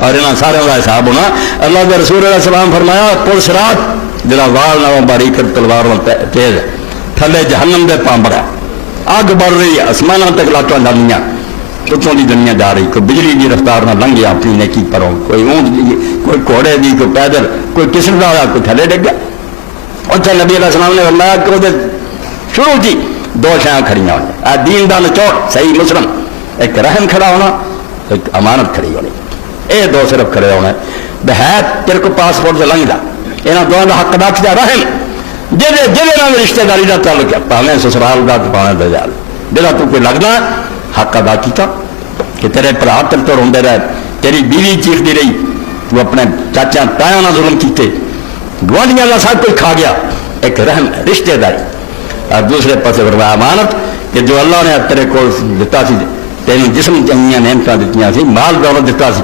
اور انہاں سارے کا حساب ہونا. اللہ کے رسول علیہ السلام فرمایا پل صراط جڑا وال نہ باریک تلوار تیز تھلے جہنم دے پامبڑا اگ بڑھ رہی ہے آسمانوں تک لاٹاں جانیاں اتوں کی دنیا جا رہی کوئی بجلی کی رفتار نہ لنگیا اپنی نیکی پروں کوئی اونٹ دی کوئی گھوڑے دی کوئی پیدل کوئی قسم کا ہوا کوئی تھلے ڈگ گیا. اتنے نبی علیہ السلام نے فرمایا کہ وہ شروع کی دو شیاں کھڑیاں ہونے دین دا نچوڑ صحیح مسلم ایک رحم کھڑا ہونا ایک امانت کھڑی ہونی یہ دو صرف کھڑے ہونے بحیت تیرے کو پاسپورٹ سے لنگ دا یہاں دونوں کا حق ادا کیا رحم جہاں رشتے داری کا تعلق ہے پاویں سسرال کا پاویں دجال جہاں تو کوئی لگنا حق ادا کیتا کہ تیرے بھرا تل تو روندے رہے تیری بیوی چیختی رہی تو اپنے چاچا تایا نہ ظلم کیتے گوانڈیاں کا سب کچھ کھا گیا ایک رحم رشتے داری اور دوسرے پاسے فرمایا امانت کہ جو اللہ نے تیرے کو دیتا سی تینوں جسم چنگیاں نعمتاں دتیاں سی مال دولت دیتا سی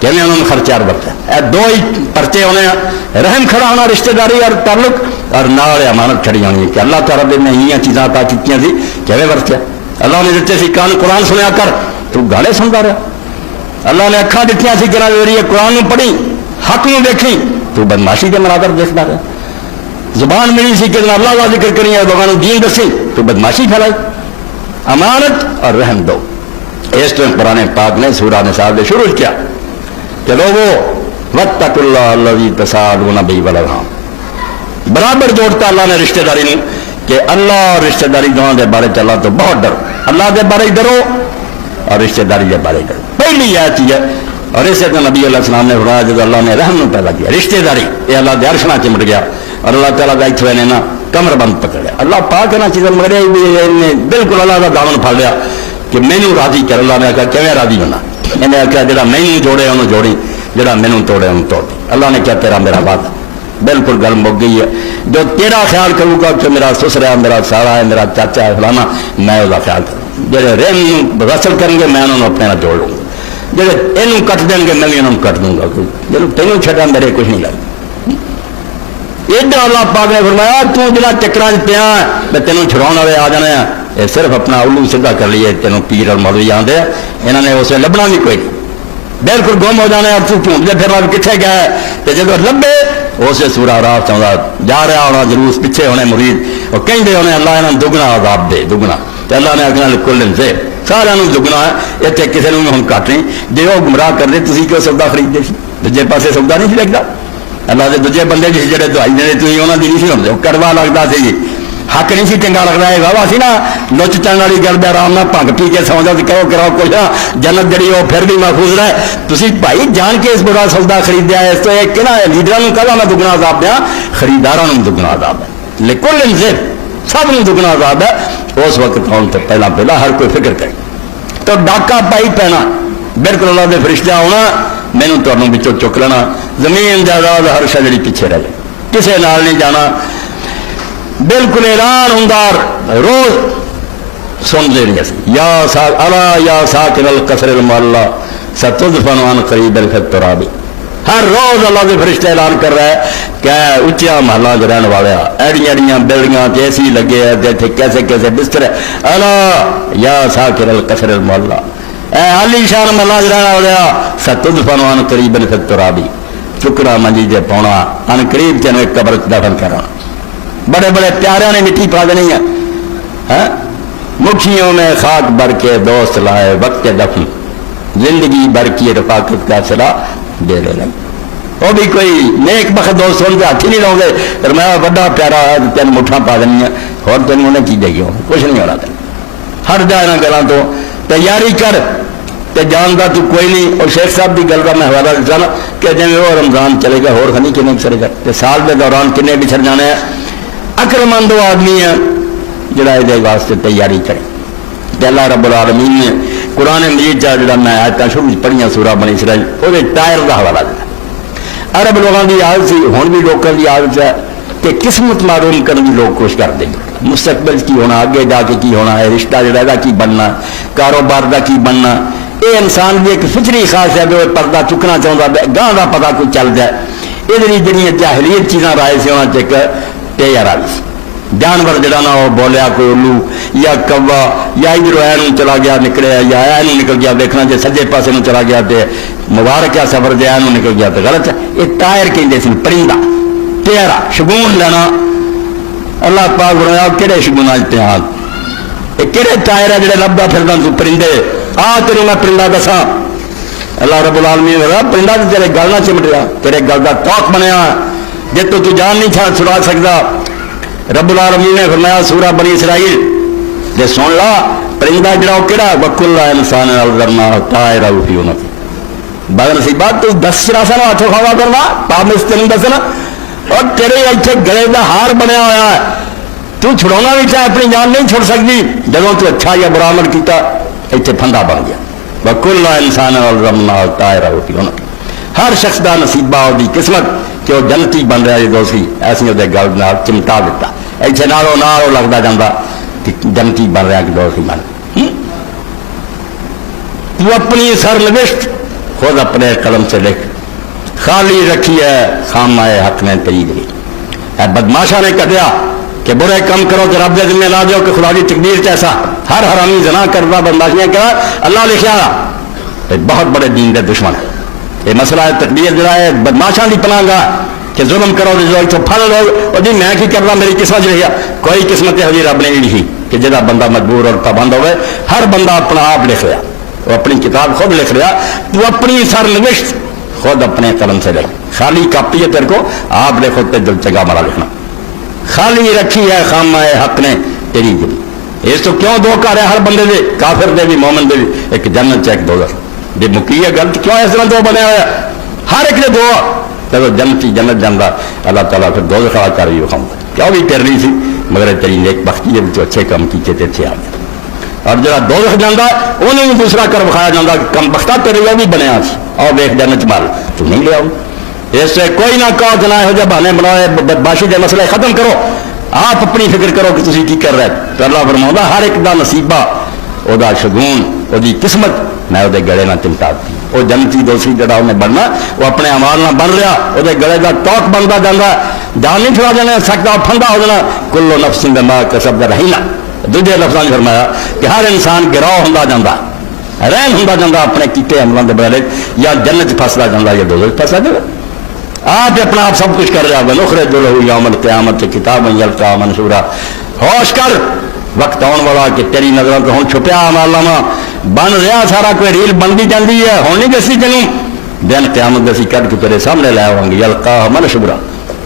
کہ انہوں نے خرچار برتا اے دو ہی پرچے ہونے ہیں رحم کھڑا ہونا رشتے داری اور تعلق اور نال امانت کھڑی ہونی ہے کہ اللہ تعالیٰ نے یہ چیزاں عطا کیتیاں سی کیویں ورتیا اللہ نے دیتے سی کان قرآن سنیا کر تو گانے سنتا رہا اللہ نے اکھاں دتیاں سی کہ قرآن نو پڑھی حق نو دیکھی تو بدماشی کے مناظر دیکھتا رہا زبان ملی سی کہ اللہ کا ذکر کری لوگوں دین دسی تو بدماشی پھیلائی امانت اور رحم دو. اس طرح قرآن پاک نے سورہ نساء سے شروع کیا کہ لوگوں واتقوا اللہ الذی تساءلون بہ والارحام برابر جوڑتا اللہ نے رشتہ داری نے کہ اللہ اور رشتہ داری دونوں کے بارے اللہ تو بہت ڈرو اللہ کے بارے ڈرو اور رشتہ داری کے بارے ڈرو پہلی یہ چیز ہے. اور اسے تو نبی علیہ السلام نے فرمایا جب اللہ نے رحم نو پیدا کیا رشتہ داری یہ اللہ کے عرش نہ چمٹ گیا اور اللہ تعالیٰ کا اتنے نے نا کمر بند پکڑیا اللہ پاک نہ چیزیں مگرے بالکل اللہ کا دامن پھڑ لیا کہ مینو راضی کر. اللہ نے آخیا کیویں راضی ہونا انہیں آخیا جہاں مینو جوڑے انہوں جوڑی جہاں مینو توڑے انہوں توڑ. اللہ نے کیا تیرا میرا بات بالکل گل مک گئی ہے. جو تیرا خیال کروں گا کہ میرا سسرا ہے میرا سارا ہے میرا چاچا ہے فلانا میں وہ خیال کروں جہے رحم رسل کریں گے میں انہوں نے اپنے جوڑ لوں گا جہے یہ کٹ دیں گے میں بھی انہوں کٹ دوں گا جب تینوں چھٹا میرے کچھ نہیں لگتا. ایڈا اللہ پاک نے فرمایا تو جہاں چکراں پیا میں تینوں چھڑاؤ والے آ جانے ہیں یہ صرف اپنا الو سیدھا کر لیے تینوں پیر اور مولوی آتے ہیں یہاں نے اسے لبنا بھی کوئی نہیں بالکل گم ہو جانے اور تو ڈھونڈتے پھرنا بھی کتنے گیا ہے تو جب لبے اسے سورا راہ چاہتا جا رہا ہونا جلوس پیچھے ہونے مرید اور کہیں ہونے اللہ انہوں دگنا عذاب دے دگنا تو اللہ نے آخنا کل سے سارا دگنا ہے اتنے کسی نے ہوں کٹ نہیں جی وہ گمراہ کر دے تھی کیوں سودا خریدتے سی دوجے پاسے سودا نہیں سی لگتا اللہ کے دوجے بندے جی جڑے دوائی دے تھی انہوں کی نہیں سی ہوتے وہ کڑوا لگتا سی حق نہیں سی چنگا لگتا ہے واہ سی نا لچ چن والی گل پہ آرام نہ پنگ پی کے سو جاتی کہو کراؤ کچھ جنت جڑی وہ پھر بھی محفوظ رہے تھی بھائی جان کے اس برا سودا خریدیا ہے اس تو ایک نا لیڈروں کہا میں دگنا عذاب دیا خریداروں دگنا عذاب ہے لیکن انصف سب نے دگنا عذاب ہے. اس وقت آن تو پہلا ہر کوئی فکر کرے تو ڈاکہ پائی پینا بالکل اللہ کے فرشتے آنا مینو تمہوں بچوں چک لینا زمین جائیداد ہر شے جڑی پیچھے رہ جائے کسی نال نہیں جانا بالکل اعلان ہوں روز سنتے نہیں یا الا یا ساکن القصر المعلی ستدفن عن قریب التراب ہر روز اللہ کے فرشتے اعلان کر رہا ہے کہ اچیا محلہ کے رہن والے ایڑیاں ایڑیاں بلڈنگاں ایسی لگے ہیں کیسے کیسے بستر ہے الا یا ساکن القصر المعلی اے علی شان محلہ کے رہن والے ستدفن عن قریب التراب چکنا منجی جے پونا ان قریب تینوں ایک قبر دفن کرنا بڑے بڑے پیاروں نے مٹی پا دینی ہے مٹھیوں میں خاک بھر کے دوست لائے وقت دفن زندگی بھر کی رفاقت کا صلا دے لے لیں وہ بھی کوئی نیک بخت دوست ہو کے ہاتھ ہی نہیں لاؤ گے پھر میں بڑا پیارا تین مٹھا پا دینی ہے اور تین انہیں چیزیں کی کچھ نہیں ہونا تین ہر جائے نہ گلوں تو تیاری کر تے جانتا تو کوئی نہیں. اور شیخ صاحب کی گل کا میں حوالہ دیتا نا کہ جی وہ رمضان چلے گا ہور خنی کنے بچرے گا تے سال کے دوران کنے بچھڑ جانے ہیں. عقل مند وہ آدمی ہے جڑا یہ واسطے تیاری کرے. تے اللہ رب العالمین نے قرآن مجید جڑا میں آیتاں شروع پڑھیاں سورہ بنی اسرائیل وہ ٹائر کا حوالہ دیتا. عرب لوگوں کی عادت سی ہوں بھی لوگوں کی عادت ہے کہ قسمت معلوم کرنے کی لوگ کوشش کرتے ہیں مستقبل کی ہونا آگے جا کے کی ہونا ہے رشتہ جڑا دا کی بننا کاروبار دا کی بننا. یہ انسان کی ایک فطری خاص ہے کہ وہ پردہ چکنا چاہتا گاہ کا پتا کوئی چل جائے. یہ جہاں جہاں جاہلیت چیزاں رائے سے ہونا چیک تے یار جانور جڑا نا وہ بولیا کوئی الو یا کوا یا ادھر اے چلا گیا نکلیا یا اے نکل گیا، دیکھنا جی سجے پاسے نو چلا گیا تو مبارک ہے سفر جی اے نکل گیا تو غلط ہے۔ یہ ٹائر کہتے سی پرندہ ٹیرا شگون لینا، اللہ پاک بنایا کہڑے شگون امتحان یہ کہڑے ٹائر ہے جڑے لبدا پھردا تو پرندے آ تیرے میں پرندہ دساں۔ اللہ رب العالمین نے پرندہ تو تیرے گل نہ چمٹ گیا، تیرے گل کا ٹاک بنیا جی تو جان نہیں چھڑا سکتا۔ رب العالمین نے فرمایا سورہ بنی اسرائیل جی سن لا پرندہ جڑا وہ کہڑا وکل انسان الزرنا طائرہ فی عنقہ بدنصیبات تو دس سراسا نہ ہاتھوں کھاوا کرنا پامس تین دسنا اور تیرے اتنے گلے کا ہار بنیا ہوا ہے تو چھڑونا بھی چاہے اپنی جان نہیں چھوڑ سکتی جب تو اچھا یا برا عمل کیتا اتنے پھندا بن گیا۔ وکل انسان الزرنا طائرہ فی عنقہ ہر شخص کا نصیبہ وہی قسمت کہ وہ جنتی بن رہا ہے دوسری ایسی وہ گل چمٹا دیتا اتنے نالوں لگتا جاتا کہ جنتی بن رہا کہ دوسری بن تو اپنی سر نوشت خود اپنے قلم سے لکھ خالی رکھی ہے خامہ حق نے تیری گئی بدماشا نے کہا کہ برے کم کرو تو رب کے ذمہ لا دو کہ خدا کی تقدیر کیسا ہر حرامی زنا کرتا بدماشیاں کرا اللہ لکھا بہت بڑے دین کے دشمن ہے۔ یہ مسئلہ ہے تقدیر جڑا ہے بدماشاں کی پناہ گاہ کہ ظلم کرو تو پھل لو اور جی میں کی کرنا میری قسمت رہی کوئی قسمت ہے رب نے نہیں لکھی کہ جہاں بندہ مجبور اور پابند ہوئے ہر بندہ اپنا آپ لکھ رہا وہ اپنی کتاب خود لکھ رہا تو اپنی سر نوشت خود اپنے قلم سے لکھ خالی کاپی ہے تیرے کو آپ لکھو تے دل چنگا مرا لکھنا خالی رکھی ہے خامہ حق نے تیری گئی اس تو کیوں دو کر ہے ہر بندے دے کافر دے بھی مومن دے بھی ایک جنت ایک دوزخ جی مکی ہے غلط کیوں اس طرح دو بنے ہوئے ہر ایک نے دو چلو جنتی جنت جانا اللہ تعالیٰ پھر دو کھڑا کر بھی وکھاؤں کیوں بھی تیرنی سی مگر تیری نیک بختی ہے تو اچھے کام کیتے تے اچھے آ گئے اور جڑا دو جانا انہیں بھی دوسرا کر بکھایا جاتا کم بختہ تیرے وہ بھی بنیا سی اور ویخ جنت مال تو نہیں لے آؤ اس سے کوئی نہ کہو جنا یہو جہ بہانے بنائے بدماشی کے مسئلے ختم کرو آپ اپنی فکر کرو کہ تسی کی کر رہے تو اللہ فرماؤں ہر ایک دا نصیبہ وہ شگون وہ قسمت میں وہ گلے نہ چمٹا دی وہ جنتی دوسری جڑا انہیں بننا وہ اپنے امال نہ بن رہا وہ گلے کا ٹوک بنتا جانا جان نہیں چھڑا جانا سکتا ٹھنڈا ہو جانا کلو نفس بما کسبت رہینا دوجے لفظوں نے فرمایا کہ ہر انسان گروہ ہوتا جاتا رہن ہوتا جاتا اپنے کیتے عملوں کے بارے یا جنت پھستا جاتا یا دوزخ پھستا جاتا آپ اپنا آپ سب کچھ کر رہا نخرج لہ یوم القیامت کتابا یلقاہ منشورا ہوش کر وقت آن والا کہ تیری نظروں تو ہوں چھپیا مالاما بن رہا سارا کوئی ریل بن بھی جاتی ہے ہوں نہیں دسی تینوں دن قیامت دسی کٹ کے تیرے سامنے لے آؤں گے یلقاہ منشورا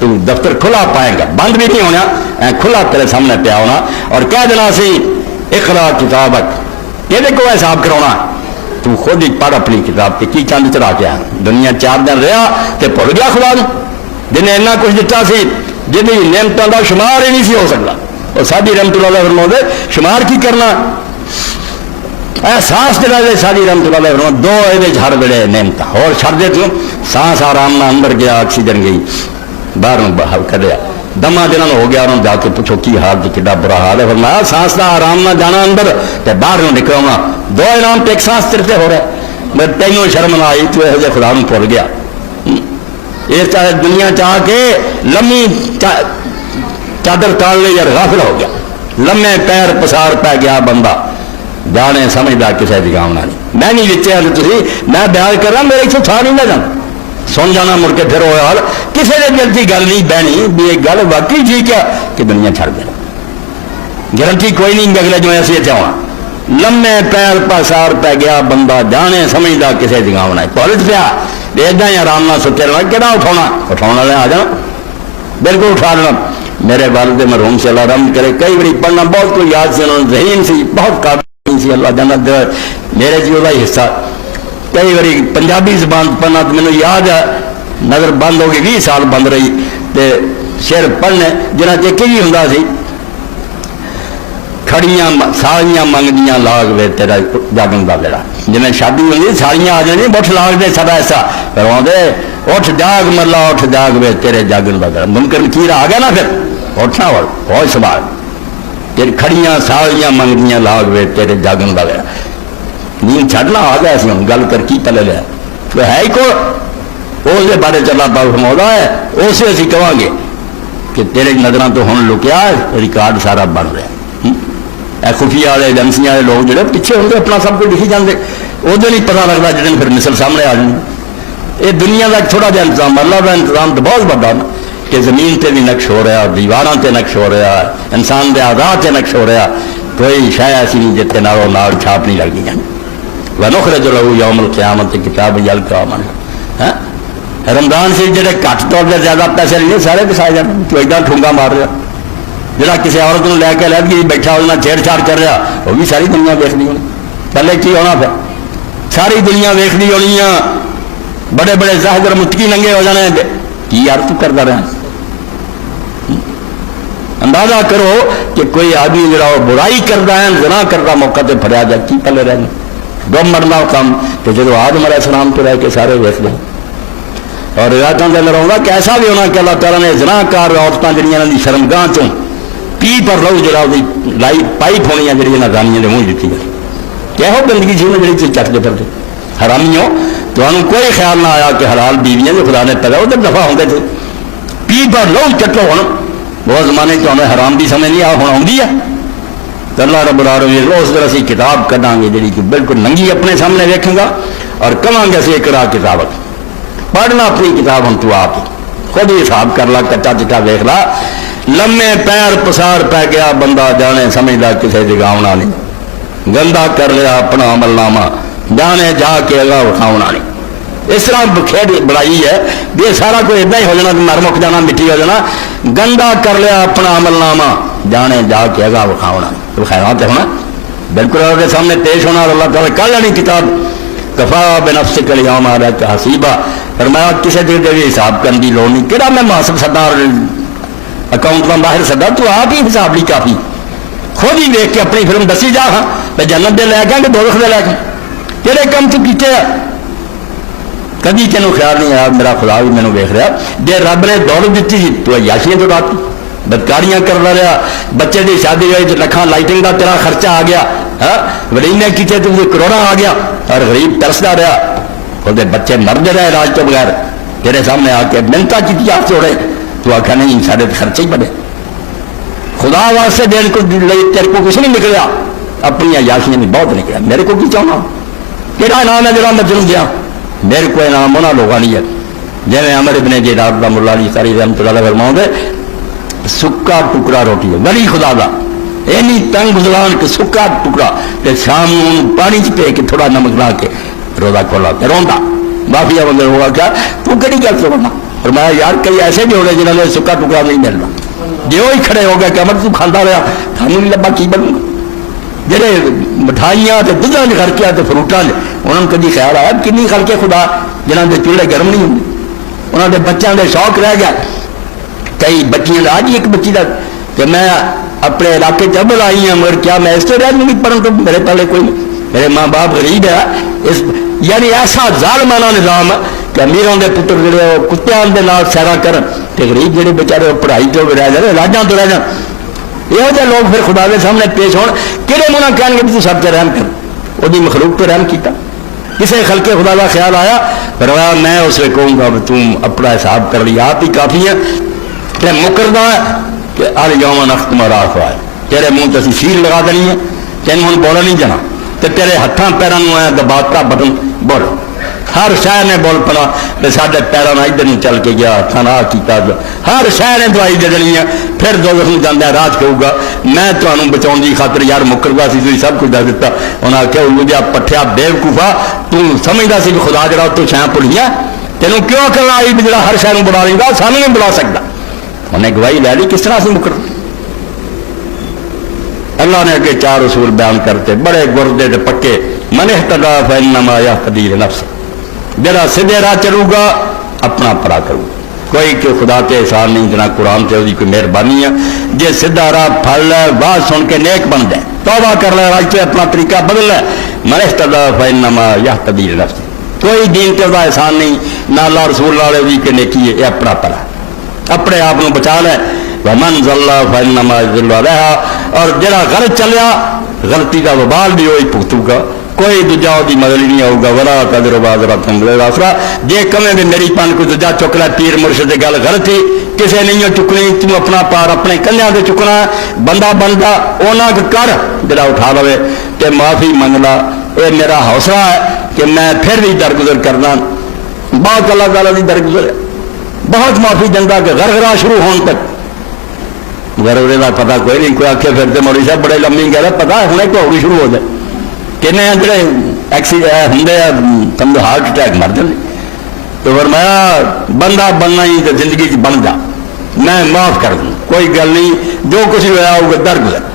تو دفتر کھلا پائے گا بند بھی نہیں ہونا کھلا تیرے سامنے پیا ہونا اور کہہ دینا سی اقرا کتابک یہ کو حساب کراؤنا تو خود ہی پڑھ اپنی کتاب کہ کی چاند چڑھا کے دنیا 4 دن رہا تو بھول گیا خدا جنہیں اتنا کچھ دتا سی جن نعمتوں کا شمار ہی نہیں سی ہو سکتا اور ساری رحمت اللہ فرما شمار کی کرنا احساس جڑا دے ساری رحمت اللہ فرما دو یہ ہر ویلے نعمت اور چھڑ دے تو سانس آرام نہ اندر گیا آکسیجن گئی باہر باہر کریا دما جنہوں نے ہو گیا انہوں جا کے پوچھو کی حال تو کڈا برا حال ہے فرمایا سانس کا آرام نہ جانا اندر تے باہر نہ نکلنا دو انعام تے ایک سانس تیرے سے ہو رہا ہے میں تینوں شرم نہ آئی تو یہ خدا نوں بھول گیا اس چاہے دنیا چاہ کے لمبی چادر تال لے یار غافل ہو گیا لمے پیر پسار پہ گیا بندہ جانے سمجھدا کسی دی کام نہ نہیں میں نہیں لچے تھی میں بیان کر رہا میرے اتوں تھا نہیں نہ جانا سن جانا مڑ کے پھر وہ حال کسی نے جلدی گل نہیں بہنی بھی یہ گل واقعی ٹھیک ہے کہ دنیا چھڑ دے گارنٹی کوئی نہیں اگلے جو ایسے اتنے ہونا لمے پیر پسار پہ گیا بندہ جانے سمجھدا کسی دی کام نہ پالٹ پیا ادا ہی آرام نہ سوچے رہنا کہڑا اٹھاؤ والے آ جانا بالکل اٹھا لینا میرے والد مرحوم سے اللہ رحم کرے کئی بار پڑھنا بہت کوئی یاد سے انہوں نے ذہین سی بہت قابل سی اللہ جنت دے میرے جی وہ حصہ کئی بار پنجابی زبان پڑھنا تو مجھے یاد ہے نظر بند ہو گئی 20 سال بند رہی تو شعر پڑھنے جنہ چیک ہی ہوں سی کھڑیاں ساڑیاں منگدیاں لاگ وے تیرا جاگن کا بیڑا جنہیں شادی ہوتی ساڑیاں آ جانی بٹھ لاگ دے سدا ایسا کروا دے اٹھ جاگ مرلا اٹھ جاگ وے تیرے جاگن کا بیڑا ممکن کیڑا آ گیا نا پھر اٹھنا ہوش سوال تیری کھڑیاں ساڑیاں منگدیاں لاگ وے تیرے جاگن کا بیڑا نیند چھڑنا آ گیا سی ہوں گل کر کی پہلے لیا تو ہے ہی کو اس بارے چلا پا فرما ہے اسے اسی کہاں گے کہ تیرے نظروں تو ہوں لکیا ریکارڈ سارا بن رہا. خفیہ والے ایجنسی والے لوگ جڑے پیچھے ہوتے اپنا سب کچھ لکھی جاتے ادو نہیں پتا لگتا جن پھر مثل سامنے آ جانی. یہ دنیا کا تھوڑا جہا انتظام, اللہ کا انتظام تو بہت بڑا نا کہ زمین تے بھی نقش ہو رہا, دیواراں تے نقش ہو رہا, انسان دے اعضاء تے نقش ہو رہا. کوئی شے ایسی نہیں جتنے نال چھاپ نہیں لگتی جانی. ونخرج له یوم القیامت کتاب یلقاہ منشورا. رمضان سے جڑے گھٹ طور پہ زیادہ پیسے نہیں سارے پسائے جاتے. تو ایڈا ٹھونگا مار رہا جڑا کسی عورت کو لے کے لہدگی بیٹھا ہونا چھیڑ چھاڑ کر رہا, وہ بھی ساری دنیا ویکھنی ہونی. پہلے کی ہونا پھر ساری دنیا ویکھنی ہونی. بڑے بڑے ظاہر متقی ننگے ہو جانے کی یار تو کرتا رہا. اندازہ کرو کہ کوئی آدمی جڑا وہ برائی کرتا ہے زنا کرتا موقع تے پھڑیا جائے کی پہلے رہنا گم مرنا کم. تو جب آدم علیہ السلام تو رہ کے سارے ویکھ لیں اور روایتوں کے اندر آؤں کہ ایسا بھی ہونا کہ اللہ تعالیٰ نے زنا کار عورتیں جہاں کی شرمگاہ چوں پی پر لو جڑا وہ لائی پائپ ہونی جہاں گانیاں منہ دیتی ہے. کہو گندگی سی جی تھی چکتے پھرتے حرامی ہو. تو انہوں کوئی خیال نہ آیا کہ حلال بیویاں جو خدا نے پیدا ادھر دفعہ ہوتے تھے پی پر لو چٹو ہوں. بہت زمانے تو ہمیں حرام بھی سمجھ نہیں آ ہوں آؤں ہے. تو اللہ رب العالمین اس طرح اسی کتاب کھاں گے جی کہ بالکل ننگی اپنے سامنے ویکھیں گا اور کہاں گے اسی اقرا کتاب پڑھنا اپنی کتاب ہوں تو آپ خود ہی حساب کر لا کچا چٹا ویکھ لا. لمے پیر پسار پی گیا بندہ جانے سمجھدا کسی جگہ آنا نہیں. گندا کر لیا اپنا عمل نامہ جانے جا کے اگاں وکھاؤنا نہیں. اس طرح کھیڈ بڑائی ہے یہ سارا کوئی ادا ہی ہو جانا مر مک جانا مٹی ہو جانا. گندا کر لیا اپنا عمل نامہ جانے جا کے اگاں وکھاؤنا. تو خیرات ہونا بالکل آپ کے سامنے پیش ہونا. اور اللہ تعالیٰ کل لینی کتاب کفا بنفسک الیوم علیک حسیبا. فرمایا کسی جگہ بھی حساب کرنے کی لوڑ نہیں. کہڑا میں محاسب سدا اور اکاؤنٹ کا باہر سدا تو آپ ہی حساب لی کافی. خود ہی دیکھ کے اپنی فلم دسی جا. ہاں میں جنت دے لے کے دوزخ دے لے کے کہڑے کم تو کیتے ہیں. کبھی تینوں خیال نہیں آیا میرا خدا بھی مینوں ویکھ رہا. جی رب نے دولت دیتی سی تو عیاشیاں تو ڈاتی بدکاریاں کرتا رہا. بچے کی شادی ہوئی تو لکھاں لائٹنگ کا تیرا خرچہ آ گیا. ہاں ولیمے کیتے تو کروڑا آ گیا اور غریب ترستا رہا. وہ بچے مرد رہے علاج تو بغیر. تیرے سامنے آ کے منتا کی آپ چھوڑے تو آخیا نہیں سارے خرچے ہی بڑے. خدا واسطے دین کو تیرے کو کچھ نہیں نکلیا. اپنی عیاشیاں نہیں بہت نکلیا. میرے کو کی چاہنا کہڑا انعام ہے جڑا میں تینوں دیا. میرے کو انعام انہوں لوگوں نہیں ہے جی میں عمر ابن جناب رحمۃ اللہ علیہ ساری رحمۃ اللہ فرماؤں گے سکا ٹکڑا روٹی ہے ولی خدا دا اینی تنگ گزران کہ سکا ٹکڑا تے شام پانی چ پے کے تھوڑا نمک لا کے روزہ کھولا تے روندا معافیا بندر ہوگا کیا تو کہڑی گل سے بنا. اور میں یار کئی ایسے بھی ہونے جنہوں نے سکا ٹکڑا نہیں ملنا. جی وہی کھڑے ہو گئے کہ امر تو کھانا رہا سانوں نہیں لبا کی بنوں گا. جہے مٹھائیاں تے دودھاں نے خرکیاں تے فروٹاں نے انہوں نے کدی خیال آیا کنی خرکے خدا جنہوں کے چولہے گرم نہیں ہوندے. انہوں نے بچوں کے شوق رہ گیا. کئی بچیاں آج ایک بچی کا کہ میں اپنے علاقے چبل آئی ہوں مگر کیا میں اس سے رہ نہیں پڑھوں تو میرے پہلے کوئی نہیں. میرے ماں باپ غریب ہے. اس یعنی ایسا ظالمانہ نظام کہ امیروں کے پتر جڑے وہ کتوں کے نال سیرا کرن تے غریب جڑے بیچارے پڑھائی تو رہ جائے راجاں تو رہ جان. یہ جہ لوگ پھر خدا کے سامنے پیش ہون کہڑے منہ کہیں گے بھی تو سب سے رحم کر. وہ مخلوق تو رحم کیتا. کسی خلقے خدا کا خیال آیا فرمایا میں اسے کہوں گا تم اپنا حساب کر لی آپ ہی کافی ہے. کہ مکردہ ہے کہ الیوم نختم علی افواہہم تیرے منہ تے سیل لگا دینی ہے. تینوں ہن بولنا نہیں جانا تے تیرے ہاتھاں پیراں نوں اے دباتا بٹن بول. ہر شہر نے بول پڑا کہ سارے پیروں نہ ادھر چل کے گیا ہاتھاں نہ کیتا. ہر شہر نے دوائی دے دینی ہے. پھر دوزخ نوں جاندا ہے راج کہوں گا میں تمہوں بچاؤن کی خاطر یار مکردا سی تسی سب کچھ دس دیتا. انہاں آخیا مجھے پٹھیا بےوقوفا تو سمجھدا سی کہ خدا جڑا تو چھاں بھلیاں تینوں کیوں کرنا آئی بھی جڑا ہر شہر نوں بلا لیں گا سانوں نہیں بلا سکتا. انہیں گواہی لے لی کس طرح سے مکر. اللہ نے اگے چار اصول بیان کرتے بڑے گردے تے پکے. من اہتدی فانما یہتدی لنفسہ جڑا سیدھے راہ چلو گا اپنا پرا کرو. کوئی کہ خدا تے احسان نہیں جنا قرآن تے وہی کوئی مہربانی ہے. جے سیدھا راہ پھڑ لے بات سن کے نیک بن جائے توبہ کر لے راج تے اپنا طریقہ بدل لے. من اہتدی فانما یہتدی لنفسہ کوئی دین تے دا احسان نہیں نہ اللہ رسول اللہ علیہ وی کے نیکی ہے. یہ اپنا پرا اپنے آپ بچا لے. ومن ضل فانما یضل علیہا اور جڑا غلط چلیا غلطی کا وبال بھی وہی بھگتو گا. کوئی دوجا وہ مدد نہیں ہوگا ولا قدر واسرا جے کمیں بھی میری پن کوئی دوجا چک لے پیر مرشد کی گل غلط ہی کسے نہیں چکنی تم اپنا پار اپنے کلیاں سے چکنا بندہ بنتا اونا کر جڑا اٹھا لوے تے معافی منگ لا یہ میرا حوصلہ ہے کہ میں پھر بھی درگزر کرنا بہت اللہ تعالیٰ کی درگزر ہے بہت معافی دینا کہ غرغرہ شروع ہون تک غرغرے کا پتا کوئی نہیں کوئی آخے پھرتے موڑی صاحب بڑے لمبی کہہ رہے پتا ہوں کہ ہوگی شروع ہو جائے کہنے جڑے ہوں تم ہارٹ اٹیک مر جائے تو فرمایا بندہ بننا ہی تو زندگی بن جا میں معاف کر دوں کوئی گل نہیں جو کچھ ہوا ہوگا درگزر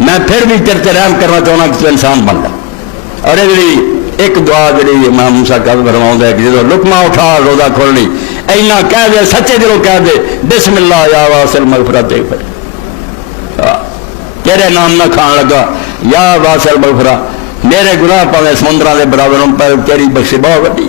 میں پھر بھی تیرے سے رحم کرنا چاہنا کہ تو انسان بن جا اور یہ جی ایک دعا جی امام موسیٰ کا فرماؤں ہے کہ جب لقمہ اٹھا روزہ کھول لی اینا کہہ دے سچے دلوں کہہ دے بسم اللہ یا واسل مغفرت تیرے نام نہ کھان لگا یا واسل مغفرت میرے گناہ پاوے سمندروں کے برابر پر تیری بخشی بہت وڈی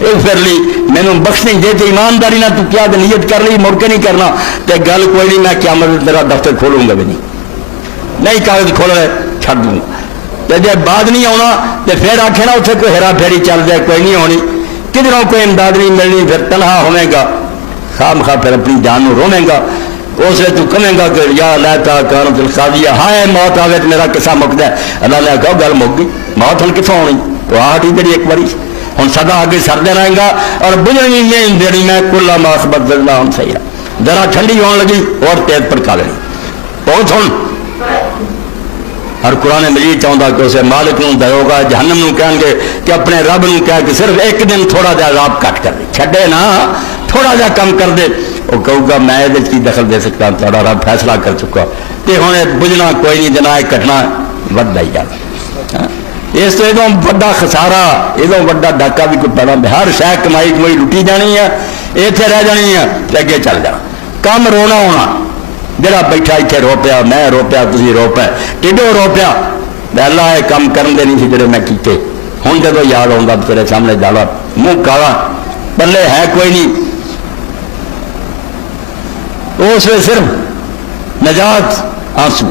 ایک پھر لی مینو بخشنی جی تو ایمانداری نہ تو کیا نیت کر لی مڑ کے نہیں کرنا تے گل کوئی نہیں میں قیامت میرا دفتر کھولوں گا بھی نہیں کاغذ کھول رہے چھڑ دوں گا تو جب بعد نہیں آنا تو پھر آخے نا اتنے کوئی ہیرا پھیری چل جائے کوئی نہیں ہونی کدھروں کوئی امداد نہیں ملنی پھر تنہا ہوئے گا خام خواہ پھر اپنی جان روے گا اس لیے تو کہیں گا کہ یا لیتا کانت القاضیہ ہائے موت آگے تو میرا قصہ مکتا ہے اللہ نے کہا گل مک گئی موت ہوں کتوں ہونی تو آٹی تیری ایک باری ہوں سدا آگے سردے رہے گا اور بجنی نہیں دینی میں کلا ماس بدلنا ہوں صحیح ہے ذرا ٹھنڈی ہونے لگی اور تیز پڑکا لینی بہت ہوں اور قرآن مجید چاہتا کہ اسے مالک نو دروگا جہنم نو کہیں گے کہ اپنے رب نو کہہ کہ صرف ایک دن تھوڑا جا عذاب کٹ کر دے چھڑے نا تھوڑا جا کم کر دے وہ کہوں گا میں یہ کی دخل دے سکتا ہوں تھوڑا رب فیصلہ کر چکا کہ ہوں بجنا کوئی نہیں جنا کٹنا ود ہی جانا اس تو ادو بڑا خسارا ادو بڑا ڈاکہ بھی کوئی پیدا ہر شہ کمائی کمائی لٹی جانی ہے اتنے رہ جانی ہے اگے چل جانا کم رونا ہونا جڑا بیٹھا اتنے رو پیا میں رو پیا تھی رو پیا ٹھڈو رو پیا اللہ یہ کام کرن دے نہیں سی جڑے میں کیتے ہوں جدو یاد آؤں تیرے سامنے جالا منہ کالا پلے ہے کوئی نہیں اس میں صرف نجات آنسو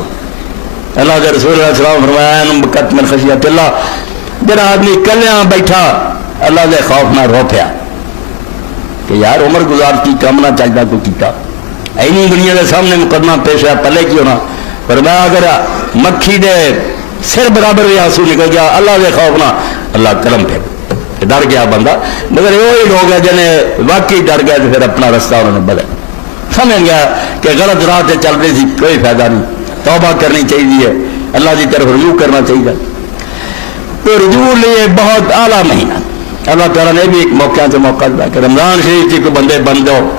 اللہ کے رسول علیہ السلام فرمایا مقت من خشیت اللہ جڑا آدمی کلیاں بیٹھا اللہ کے خوف نہ رو پیا کہ یار عمر گزارتی کم نہ چاہتا کوئی کیتا اینی دنیا کے سامنے مقدمہ پیش ہے پلے کی ہونا فرمایا اگر مکھی دے سر برابر بھی آنسو نکل گیا اللہ کے خوف نہ اللہ کرم پھر ڈر گیا بندہ مگر وہی لوگ ہیں جنہیں واقعی ڈر گیا تو پھر اپنا رستہ انہوں نے بدل سمجھ گیا کہ غلط راہ سے چل رہی تھی کوئی فائدہ نہیں توبہ کرنی چاہیے اللہ کی طرف رجوع کرنا چاہیے تو رجوع لیے بہت اعلیٰ مہینہ اللہ تعالیٰ نے بھی ایک موقع سے موقع دیا کہ رمضان شریف کی کوئی بندے بن جاؤ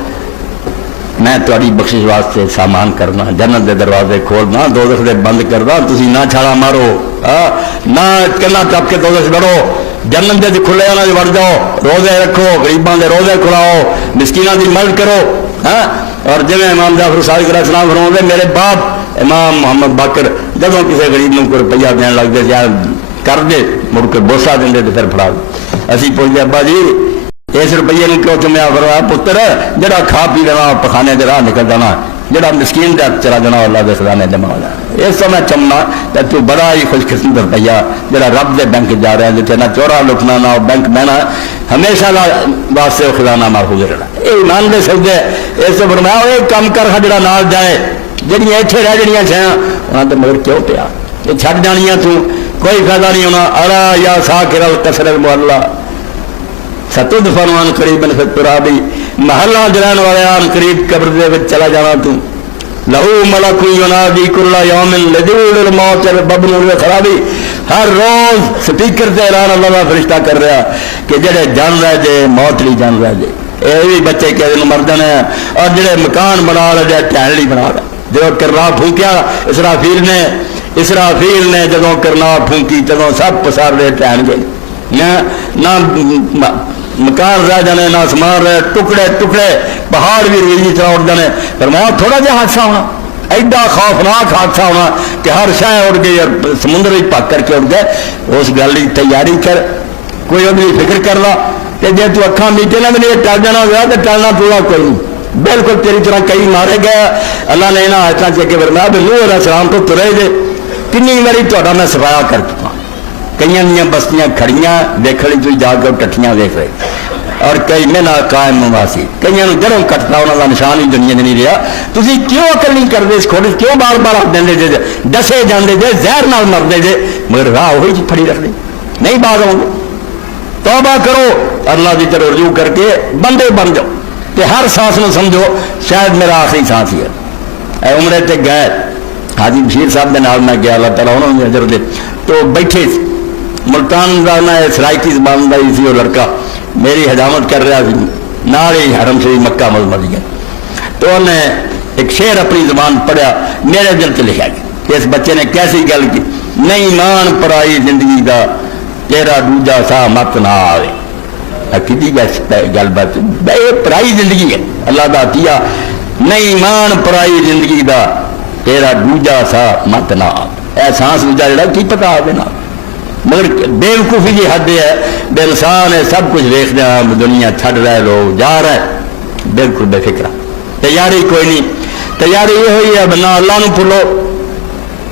میں تاری بخشش واسطے سامان کرنا جنت دے دروازے کھولنا دوزخ دے بند کرنا تسی نہ چھاڑا مارو نہ کنا ٹپ کے دوزخ لڑو جنت دے کھلے نہ وڑ جاؤ روزے رکھو غریباں دے روزے کھلاؤ مسکیناں دی مدد کرو اور جی امام جعفر صادق علیہ السلام فرماتے میرے باپ امام محمد باقر جدوں کسی غریب نو کوئی روپیہ دین لگتے یا کر دے مڑ کے بوسا دیں تو پھر پڑا اسی پوچھتے ابا جی اس روپیے نے کیوں چمیا فرمایا پتر جڑا کھا پی لینا پخانے کے راہ نکل جانا جڑا مسکین کا چلا جانا اللہ کے خزانے جمع ہو جانا اس سمے چمنا تو بڑا ہی خوش قسمت روپیہ جڑا رب دے بینک جا رہا ہے جتنے نہ چورا لکنا نہ بینک بہنا ہمیشہ واسطے خزانہ محفوظ رہنا یہ ایمان دے سکتے اس سے فرمایا یہ کام کر جڑا نال جائے جہاں اتنے رہ جڑیاں چاہیے انہوں نے مگر کیوں پیا یہ چھڑ جانیاں تو کوئی فائدہ نہیں ہونا ارا یا ساکر القصر المحلہ ستدفن عن قریب فی التراب محلہ جلان والے قریب قبر دے چلا جانا تو لہو ملک ینادی کل یوم لدول الموت ببن الخرابی ہر روز سپیکر سے اعلان اللہ کا فرشتہ کر رہا کہ جڑے جان رہے جے موت نہیں جان رہے جے یہ بھی بچے کہتے ہیں مر جانے اور جڑے مکان بنا رہے ٹہل نہیں بنا رہے جو کرنا پھونکیا اسرافیل نے جدوں کرنا پھونکی جدوں سب پسار رہے ٹہل گئے نہ مکان رہ جانے نہ آسمان رہے ٹکڑے ٹکڑے پہاڑ بھی روئی طرح اڑ جانے فرمایا تھوڑا جہا حادثہ ہونا ایڈا خوفناک حادثہ ہونا کہ ہر شے اڑ گئی اور سمندر بھی پک کر کے اڑ گئے اس گل کی تیاری کر کوئی اگلی فکر کر لا کہ جی تو اکھاں میٹے نہ میرے ٹل جانا ہوا تو ٹلنا پورا کوئی نہیں بالکل تیری طرح کئی مارے گئے اللہ نے یہاں آیتاں چ کے فرمایا بھی نوح علیہ السلام تو ترے جے کنی باری تہاڈا میں صفایا کر چکا کئی دیا بستیاں کھڑیاں دیکھنے تھی جا کے ٹٹیاں دیکھ رہے اور کئی مہینہ قائم مواسی کئی جڑوں کٹتا انہوں کا نشان ہی دنیا نہیں رہا. تھی کیوں عقل نہیں کرتے اس کھوڑ کیوں بار بار آپ دیں جے دسے جاندے جے زہر نال مرتے جے مگر راہ وہی پھڑی رکھتے نہیں باز آؤ گے. توبہ کرو اللہ کی طرف رجوع کر کے بندے بن جاؤ کہ ہر سانس میں سمجھو شاید میرا آخری سانس ہی ہے. اے عمرے تے گئے حاجی بشیر صاحب کے نال میں گیا اللہ تعالیٰ انہوں نے اجر دے تو بیٹھے ملتان کا میں سرائکی زبان کا ہی سی وہ لڑکا میری حجامت کر رہا سی نال ہی حرم شریف مکہ مدینہ تو انہیں ایک شعر اپنی زبان پڑھیا میرے دل سے لکھا گیا کہ اس بچے نے کیسی گل کی نہیں مان پرائی زندگی دا تیرا دوجا سا مت نہ آئے. گل بات پرائی زندگی ہے اللہ دا عطیہ نہیں مان پرائی زندگی دا تیرا دوجا سا مت نہ آئے. سانس دوجا جڑا کی پتا آئے نا مگر بے وقوفی جی حد ہے بے انسان ہے سب کچھ دیکھ دیا دنیا چھڈ رہے لوگ جا رہے بالکل بے فکر تیاری کوئی نہیں. تیاری یہ ہوئی ہے نہ اللہ نو بھولو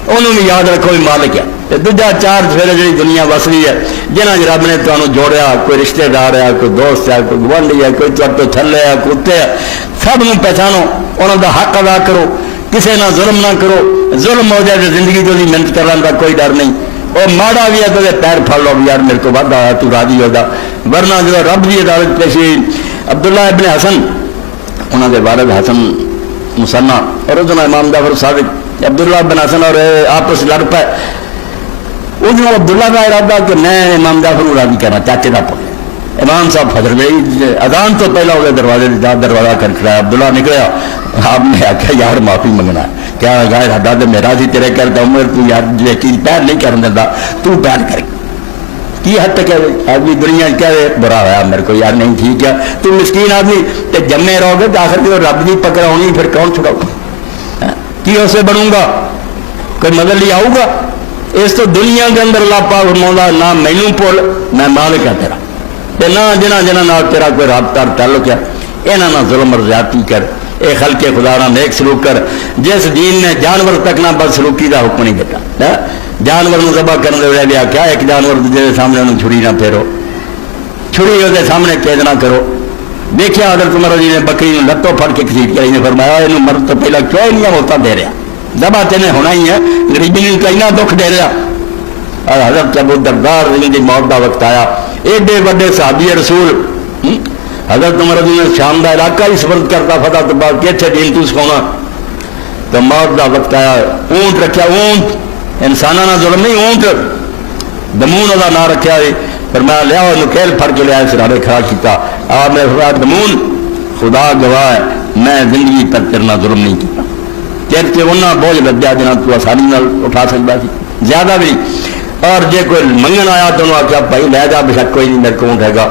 انہوں بھی یاد رکھو بھی مالک ہے. دوجا چار پھر جی دنیا وس رہی ہے جنہاں رب نے تمہیں جوڑیا کوئی رشتے دار ہے کوئی دوست ہے کوئی گوانڈی ہے کوئی تو تھلے ہے کوئی اتنے ہے سب نو پہچانو انہوں دا حق ادا کرو کسی نہ ظلم نہ کرو. ظلم ہو جائے تو زندگی تو محنت کرنے کا کوئی ڈر نہیں. اور ماڑا بھی ہے تو پیر پھڑ لو بھی یار میرے کو ود آیا تو راضی ہوگا ورنہ جو رب کی عدالت پیشی عبداللہ ابن حسن انہوں نے والد حسن مسنا اور اس امام جعفر صادق عبداللہ بن حسن اور آپس لڑ پائے اس عبداللہ کا ارادہ کہ میں امام جعفر کو راضی کرنا چاچے کا پڑھ امام صاحب فجر میں اذان تو پہلا ہو گیا دروازے دروازہ کر کھڑایا عبداللہ نکلیا آپ نے آخیا یار معافی منگنا ہے کیا گائے ساڈا تو میرا سی تیرے کرتا عمر تو یار یقین پیر نہیں کرنے دیتا تو پیر کر کی حد تک ہے آدمی دنیا کیا برا ہوا میرے کو یار نہیں ٹھیک ہے تو مسکین آدمی تے جمے رہو گے تو آخر جو رب کی پکڑ ہونی پھر کون چھڑاؤ کی اسے بنوں گا کوئی مدد لے آؤ گا. اس تو دنیا کے اندر اللہ پاک فرماؤں نہ مینوں بھول میں مالک ہاں تیرا تے نہ جنہاں نال تیرا کوئی رابطہ تعلق ہے انہاں نہ ظلم اور زیادتی کر اے خلق خدا نہ نیک سلوک کر. جس دین نے جانور تک نہ بد سلوکی کا حکم نہیں دیتا جانور نو ذبح کرنے والے بھی آخیا ایک جانور دوسرے سامنے انہوں چھری نہ پھیرو چھری وہ سامنے قید نہ کرو. دیکھا حضرت عمر جی نے بکری لتوں پھڑ کے کسیٹ کر فرمایا یہ مرد تو پہلے کیوں نہیں ہوتا دے رہا ذبح تین ہونا ہی ہے غریبی نے کہیں دکھ دے رہا. اور حضرت ابو الدرداء کی موت کا وقت آیا ایڈے وڈے صحابی رسول حضرت عمر رضی نے شام کا علاقہ ہی سپرد کرتا فتح تو بعد کہ دین تو سکھاؤنا تو موت کا وقت آیا اونٹ رکھا اونٹ انسانوں کا ظلم نہیں اونٹ دمون کا نام رکھا ہے فرمایا لیا نکیل پھڑ کے لیا سراڑے کھڑا کیا آپ نے فرمایا دمون خدا گواہ ہے میں زندگی پر تیرنا ظلم نہیں کیا تیرے سے انہاں بوجھ لدیا جنہاں تو آسانی نال اٹھا سکتا سی زیادہ بھی اور جے کوئی منگن آیا تو انہوں آخیا بھائی لے جا بے شک کوئی نہیں میرے کو اونٹ ہے گا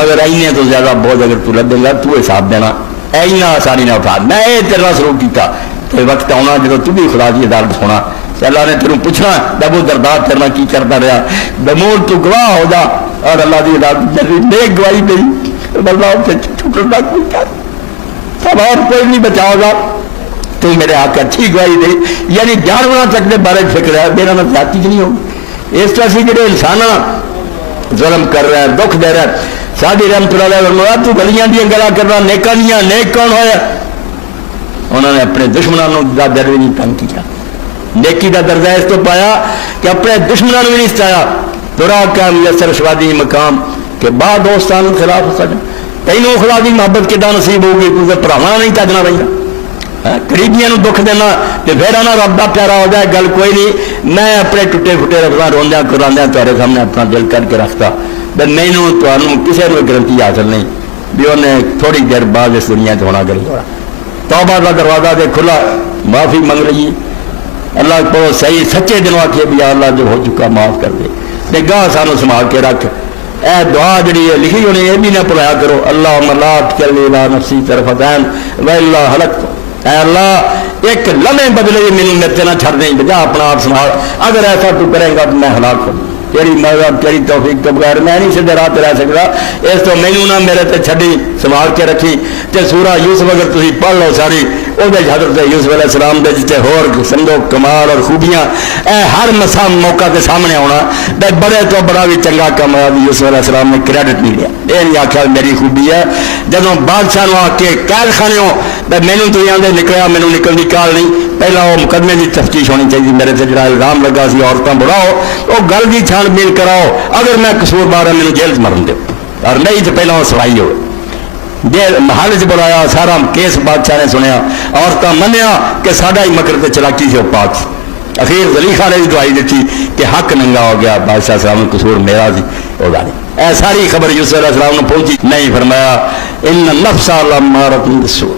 مگر اینے تو زیادہ بوجھ اگر تو لدے گا تو حساب دینا اینا آسانی نہ اٹھا میں یہ تیرا سلوک کیتا کہ وقت آنا جب تو بھی خدا کی عدالت ہونا اللہ نے تیروں پوچھنا ابو الدرداء تیرنا کی کرتا رہا دمون تو گواہ ہو جا اور اللہ کی عدالت نیک گواہی دئی اللہ سے چھوٹنا کوئی کر سب اور کوئی نہیں بچاؤ گا تو میرے آقا اچھی گواہی دئی یعنی جانوروں تک کے بارے فکر ہے میرا نہ جاتی نہیں ہوگی. اس طرح سے جڑے انسان ظلم کر رہے ہیں دکھ دے رہے ہیں ساری رحمت اللہ فرمایا تو گلیاں دیا گلا کرنا نیکاں دیا نیک کون ہویا انہوں نے اپنے دشمنوں کا در بھی نہیں تنگ کیا. نیکی کا درجہ اس تو پایا کہ اپنے دشمنوں بھی نہیں ستایا ترا کا میسر شوادی مقام کہ بعد دوستان کے خلاف ہو سکے تینوں خدا کی محبت کدا نصیب ہوگی کیونکہ پراوانا نہیں تجنا رہا قریبیاں دکھ دینا کہ پھر آنا رب دا پیارا ہو جائے گل کوئی نہیں میں اپنے ٹوٹے پھٹے رکھتا روندیا کراندیا تیرے سامنے اپنا دل کر کے رکھتا مینوں تمہیں کسی نے گرنٹی حاصل نہیں بھی انہیں تھوڑی دیر بعد اس دنیا سے ہونا گلی توبہ کا دروازہ دے کھلا معافی منگ رہی اللہ کو صحیح سچے دنوں آخیے بھی اللہ جو ہو چکا معاف کر دے گاہ سانو سنبھال کے رکھ اے دعا جڑی ہے لکھی ہوئی یہ بھی نہ پڑھایا کرو اللہ ملات کل نفسی طرف دین و اللہ حلق اے اللہ ایک لمحے بدلے مینوں میرے نہ چھڑ دیں بجا اپنا آپ سنبھال اگر ایسا تو کرے گا تو میں ہلاک ہوں تیری مذہب تیری توفیق تو بغیر میں نہیں سیدھے راہ رہ سکتا، اس تو مینوں نہ میرے تے چھڈی سنبھال کے رکھی۔ تے سورہ یوسف اگر تسی پڑھ لو ساری، وہ حضرت یوسف علیہ السلام دے جتے ہور سمجھو کمال اور خوبیاں اے ہر مسا موقع کے سامنے آنا، بڑے تو بڑا بھی چنگا کام ہے یوسف علیہ السلام نے کریڈٹ نہیں لیا، یہ نہیں آخیا میری خوبی ہے۔ جدوں بادشاہ نو آ کے قید خانے ہو مینوں تو آدھے نکلیا، مینوں نکلن کی کال نہیں، پہلا وہ مقدمے کی تفتیش ہونی چاہیے، میرے سے جڑا الزام لگا سی عورتیں بڑھاؤ وہ گل کی چھان بین کراؤ، اگر میں قصور بار ہوں مینوں جیل مرن دو، اور نہیں تو پہلا وہ سوائی ہو جیل محل چ بلایا، سارا کیس بادشاہ نے سنیا، عورتیں منیا کہ ساڈا ہی مکر تے چلاکی سے وہ پاک، اخیر زلیخا نے بھی دعائی دیتی کہ حق ننگا ہو گیا، بادشاہ صاحب قصور میرا سی وہ نہیں۔ اے ساری خبر یوسف علیہ السلام نے پہنچی نہیں، فرمایا ان النفس لامارۃ بالسوء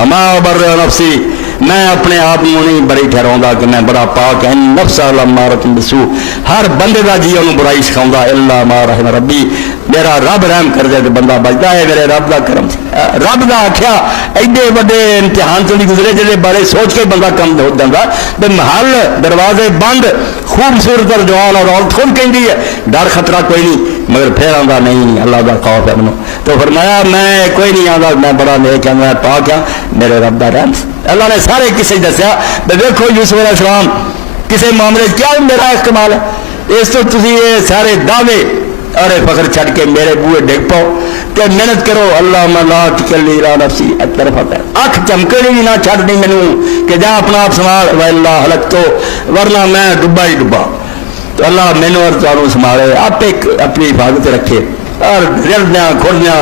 اما ابرئ نفسی، میں اپنے آپ کو نہیں بڑی ٹھہراؤں گا کہ میں بڑا پاک ہے، نفس لامارۃ بالسوء، ہر بندے کا جی انہوں برائی سکھاؤں گا، الا ما رحم ربی، میرا رب رحم کر دے تو بندہ بچتا ہے، میرے رب کا کرم سے۔ رب کا آخیا ایڈے وڈے امتحان تو نہیں گزرے جہاں بارے سوچ کے بندہ کم ہو جاتا، تو محل دروازے بند، خوبصورت اور جوان اور عورت خود کہندی ہے ڈر خطرہ کوئی نہیں، مگر پھر آتا نہیں اللہ کا خوف ہے منو، تو فرمایا میں کوئی نہیں آتا، میں بڑا نیک ہاں، میں پاک ہاں، میرے رب کا رحم۔ اللہ نے سارے کسے دسیا، دیکھو یوسف علیہ السلام کسی معاملے کیا میرا استعمال ہے، اس تو تسی یہ سارے دعوے اور فخر چھڑ کے میرے بوئے ڈگ پاؤ کہ محنت کرو، اللہ لا تکلنی الی نفسی طرف آتا ہے، اکھ چمکڑی بھی نہ چھڑ دی مینوں کہ جا اپنا آپ سنبھال، واللہ ہلک تو ورنہ میں ڈبا ہی ڈبا، تو اللہ مینوں اور تانوں سنبھالے، آپ ایک اپنی حفاظت رکھے اور رلدیاں کھڑدیاں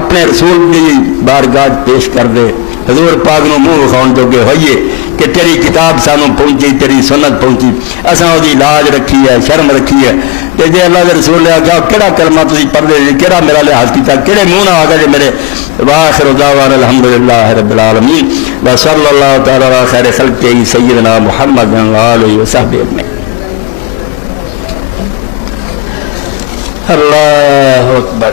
اپنے رسول کی بارگاہ پیش کر دے، حضور پاک نو منہ وکھاؤن جوگے ہوئیے کہ تیری کتاب سانوں پہنچی، تیری سنت پہنچی، اساں وہ لاج رکھی ہے، شرم رکھی ہے، کہ جے اللہ کے رسول نے آخیا کہڑا کلمہ تسی پڑھتے جی، کہڑا میرا لحاظ کیتا، کہڑے منہ نہ آ گئے جی میرے۔ وآخر دعوانا الحمدللہ رب العالمین وصلی اللہ تعالی علی خیر خلقہ سیدنا محمد وآلہ وصحبہ اجمعین۔ اللہ اکبر۔